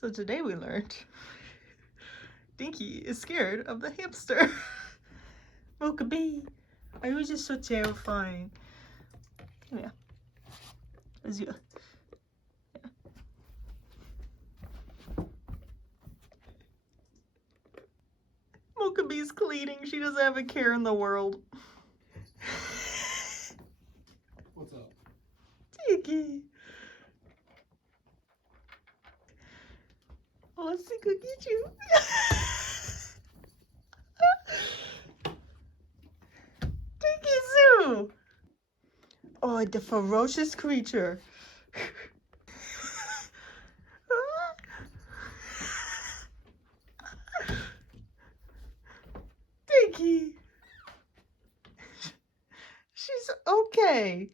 So today we learned Dinky is scared of the hamster. Mocha B, are you just so terrifying? Come here. Let's go. Mocha B's cleaning. She doesn't have a care in the world. What's up? Dinky. Oh, let's see, go get you. Dinky Sue. Oh, the ferocious creature. Dinky. She's okay.